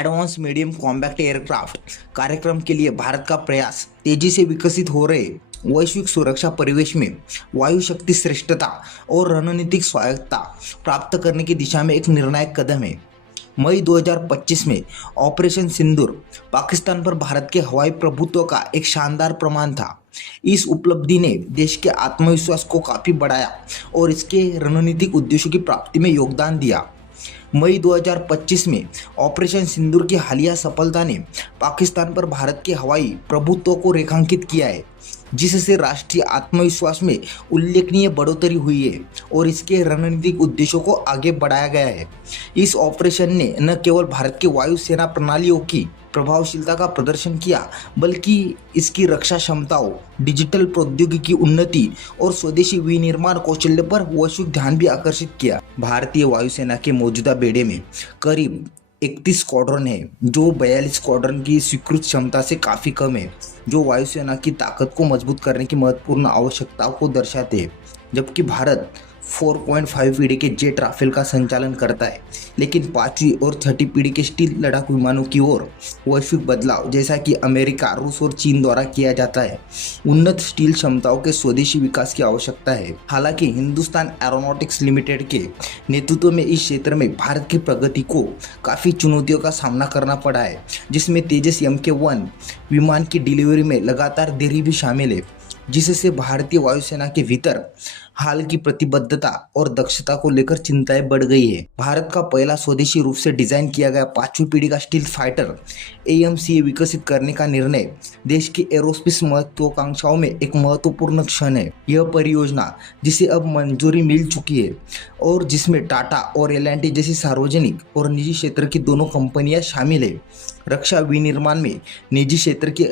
Advance medium combat aircraft कार्यक्रम के लिए भारत का प्रयास तेजी से विकसित हो रहे वैश्विक सुरक्षा परिवेश में वायु शक्ति श्रेष्ठता और रणनीतिक स्वायत्तता प्राप्त करने की दिशा में एक निर्णायक कदम है। मई 2025 में ऑपरेशन सिंदूर पाकिस्तान पर भारत के हवाई प्रभुत्व का एक शानदार प्रमाण था। इस उपलब्धि ने देश के आत्मविश्वास को काफी बढ़ाया और इसके रणनीतिक उद्देश्यों की प्राप्ति में योगदान दिया। मई 2025 में ऑपरेशन सिंदूर की हालिया सफलता ने पाकिस्तान पर भारत के हवाई प्रभुत्व को रेखांकित किया है, जिससे राष्ट्रीय आत्मविश्वास में उल्लेखनीय बढ़ोतरी हुई है और इसके रणनीतिक उद्देश्यों को आगे बढ़ाया गया है। इस ऑपरेशन ने न केवल भारत के वायुसेना प्रणालियों की प्रभावशीलता का प्रदर्शन किया, बल्कि इसकी रक्षा क्षमताओं, डिजिटल प्रौद्योगिकी उन्नति और स्वदेशी विनिर्माण कौशल्य पर वैश्विक ध्यान भी आकर्षित किया। भारतीय वायुसेना के मौजूदा बेड़े में करीब 31 स्क्वाड्रन है, जो 42 स्क्वाड्रन की स्वीकृत क्षमता से काफ़ी कम है, जो वायुसेना की ताकत को मजबूत करने की महत्वपूर्ण आवश्यकताओं को दर्शाते हैं। जबकि भारत 4.5 पीढ़ी के जेट राफेल का संचालन करता है, लेकिन 5वीं और 6ठी पीढ़ी के स्टील लड़ाकू विमानों की ओर वैश्विक बदलाव, जैसा कि अमेरिका, रूस और चीन द्वारा किया जाता है, उन्नत स्टील क्षमताओं के स्वदेशी विकास की आवश्यकता है। हालांकि हिंदुस्तान एरोनॉटिक्स लिमिटेड के नेतृत्व में इस क्षेत्र में भारत की प्रगति को काफ़ी चुनौतियों का सामना करना पड़ा है, जिसमें तेजस MK1 विमान की डिलीवरी में लगातार देरी भी शामिल है, जिससे भारतीय वायुसेना के भीतर हाल की प्रतिबद्धता और दक्षता को लेकर चिंताएं बढ़ गई है। भारत का पहला स्वदेशी रूप से डिजाइन किया गया 5वीं पीढ़ी का स्टील्थ फाइटर AMCA विकसित करने का निर्णय देश की एरोस्पेस महत्वाकांक्षाओं में एक महत्वपूर्ण क्षण है। यह परियोजना, जिसे अब मंजूरी मिल चुकी है और जिसमें टाटा और L&T जैसी सार्वजनिक और निजी क्षेत्र की दोनों कंपनियां शामिल है, रक्षा विनिर्माण में निजी क्षेत्र की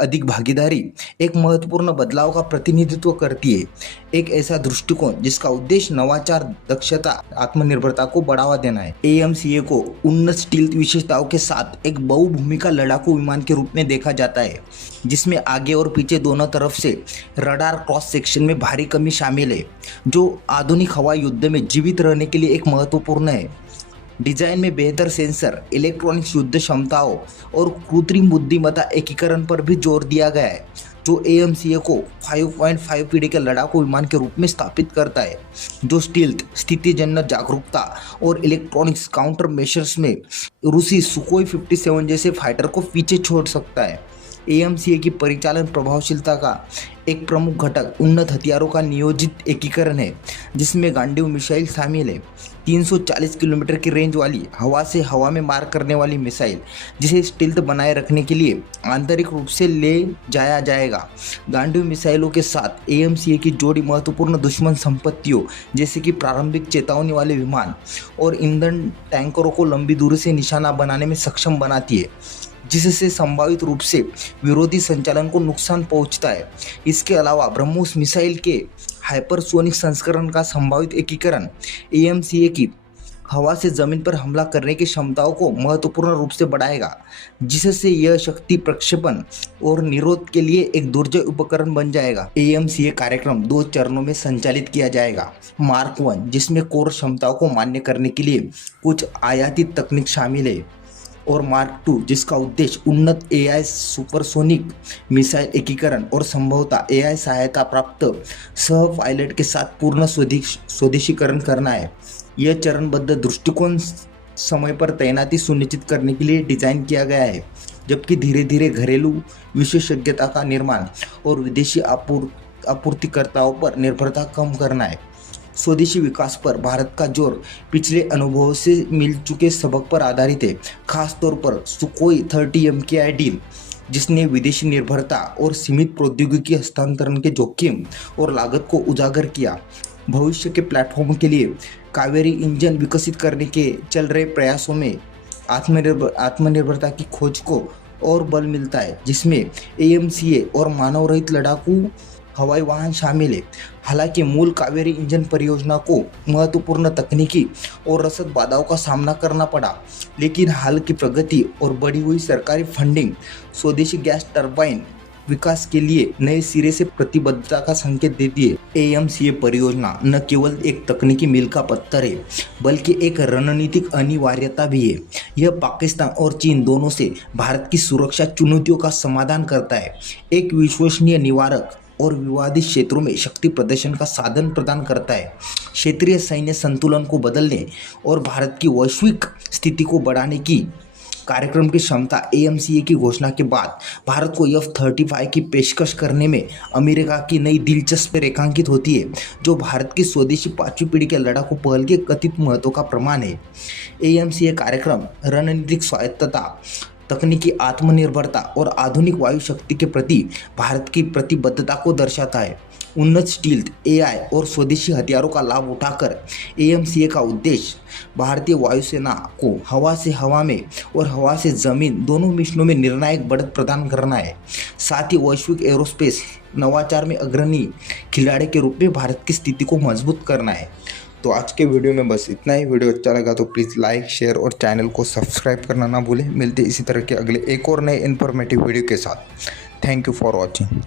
अधिक भागीदारी एक महत्वपूर्ण बदलाव का प्रतिनिधित्व करती है। एक ऐसा दृष्टिकोण जिसका उद्देश्य नवाचार, दक्षता, आत्मनिर्भरता को बढ़ावा देना है। AMCA को उन्नत स्टील्थ विशेषताओं के साथ एक बहुभूमिका लड़ाकू विमान के रूप में देखा जाता है, जिसमें आगे और पीछे दोनों तरफ से रडार क्रॉस सेक्शन में भारी कमी शामिल है, जो आधुनिक हवाई युद्ध में जीवित रहने के लिए एक महत्वपूर्ण है। डिजाइन में बेहतर सेंसर, इलेक्ट्रॉनिक्स युद्ध क्षमताओं और कृत्रिम बुद्धिमत्ता एकीकरण पर भी जोर दिया गया है, जो AMCA को 5.5 पीढ़ी के लड़ाकू विमान के रूप में स्थापित करता है, जो स्टील्थ, स्थितिजन्य जागरूकता और इलेक्ट्रॉनिक्स काउंटर मेशर्स में रूसी सुखोई 57 जैसे फाइटर को पीछे छोड़ सकता है। AMCA की परिचालन प्रभावशीलता का एक प्रमुख घटक उन्नत हथियारों का नियोजित एकीकरण है, जिसमें गांडीव मिसाइल शामिल है, 340 किलोमीटर की रेंज वाली हवा से हवा में मार करने वाली मिसाइल, जिसे स्टील्थ बनाए रखने के लिए आंतरिक रूप से ले जाया जाएगा। गांडीव मिसाइलों के साथ AMCA की जोड़ी महत्वपूर्ण दुश्मन संपत्तियों, जैसे कि प्रारंभिक चेतावनी वाले विमान और ईंधन टैंकरों को लंबी दूरी से निशाना बनाने में सक्षम बनाती है, जिससे संभावित रूप से विरोधी संचालन को नुकसान पहुंचता है। इसके अलावा ब्रह्मोस मिसाइल के हाइपरसोनिक संस्करण का संभावित एकीकरण AMCA की हवा से जमीन पर हमला करने की क्षमताओं को महत्वपूर्ण रूप से बढ़ाएगा, जिससे यह शक्ति प्रक्षेपण और निरोध के लिए एक दुर्जय उपकरण बन जाएगा। AMCA कार्यक्रम 2 चरणों में संचालित किया जाएगा। मार्क 1, जिसमें कोर क्षमताओं को मान्य करने के लिए कुछ आयातित तकनीक शामिल है, और मार्क 2, जिसका उद्देश्य उन्नत AI सुपरसोनिक मिसाइल एकीकरण और संभवतः AI सहायता प्राप्त सह पायलट के साथ पूर्ण स्वदेशीकरण करना है। यह चरणबद्ध दृष्टिकोण समय पर तैनाती सुनिश्चित करने के लिए डिजाइन किया गया है, जबकि धीरे धीरे घरेलू विशेषज्ञता का निर्माण और विदेशी आपूर्तिकर्ताओं पर निर्भरता कम करना है। स्वदेशी विकास पर भारत का जोर पिछले अनुभवों से मिल चुके सबक पर आधारित है, खासतौर पर सुखोई 30 MKI डील, जिसने विदेशी निर्भरता और सीमित प्रौद्योगिकी हस्तांतरण के जोखिम और लागत को उजागर किया। भविष्य के प्लेटफॉर्म के लिए कावेरी इंजन विकसित करने के चल रहे प्रयासों में आत्मनिर्भरता की खोज को और बल मिलता है, जिसमें AMCA और मानव रहित लड़ाकू हवाई वाहन शामिल है। हालांकि मूल कावेरी इंजन परियोजना को महत्वपूर्ण तकनीकी और रसद बाधाओं का सामना करना पड़ा, लेकिन हाल की प्रगति और बढ़ी हुई सरकारी फंडिंग, स्वदेशी गैस टरबाइन विकास के लिए नए सिरे से प्रतिबद्धता का संकेत देती है। एएमसीए परियोजना न केवल एक तकनीकी मील का पत्थर है बल्कि एक रणनीतिक अनिवार्यता भी है। यह पाकिस्तान और चीन दोनों से भारत की सुरक्षा चुनौतियों का समाधान करता है, एक विश्वसनीय निवारक और विवादित क्षेत्रों में शक्ति प्रदर्शन का साधन प्रदान करता है। क्षेत्रीय सैन्य संतुलन को बदलने और भारत की वैश्विक स्थिति को बढ़ाने की कार्यक्रम की क्षमता। एएमसीए की घोषणा के बाद भारत को F-35 की पेशकश करने में अमेरिका की नई दिलचस्पी रेखांकित होती है, जो भारत की स्वदेशी 5वीं पीढ़ी के लड़ाकू पहल के कथित महत्व का प्रमाण है। एएमसीए कार्यक्रम रणनीतिक स्वायत्तता, तकनीकी आत्मनिर्भरता और आधुनिक वायु शक्ति के प्रति भारत की प्रतिबद्धता को दर्शाता है। उन्नत स्टील्थ, एआई और स्वदेशी हथियारों का लाभ उठाकर एएमसीए का उद्देश्य भारतीय वायुसेना को हवा से हवा में और हवा से जमीन दोनों मिशनों में निर्णायक बढ़त प्रदान करना है। साथ ही वैश्विक एरोस्पेस नवाचार में अग्रणी खिलाड़ी के रूप में भारत की स्थिति को मजबूत करना है। तो आज के वीडियो में बस इतना ही। वीडियो अच्छा लगा तो प्लीज़ लाइक, शेयर और चैनल को सब्सक्राइब करना ना भूलें। मिलते इसी तरह के अगले एक और नए इन्फॉर्मेटिव वीडियो के साथ। Thank you for watching.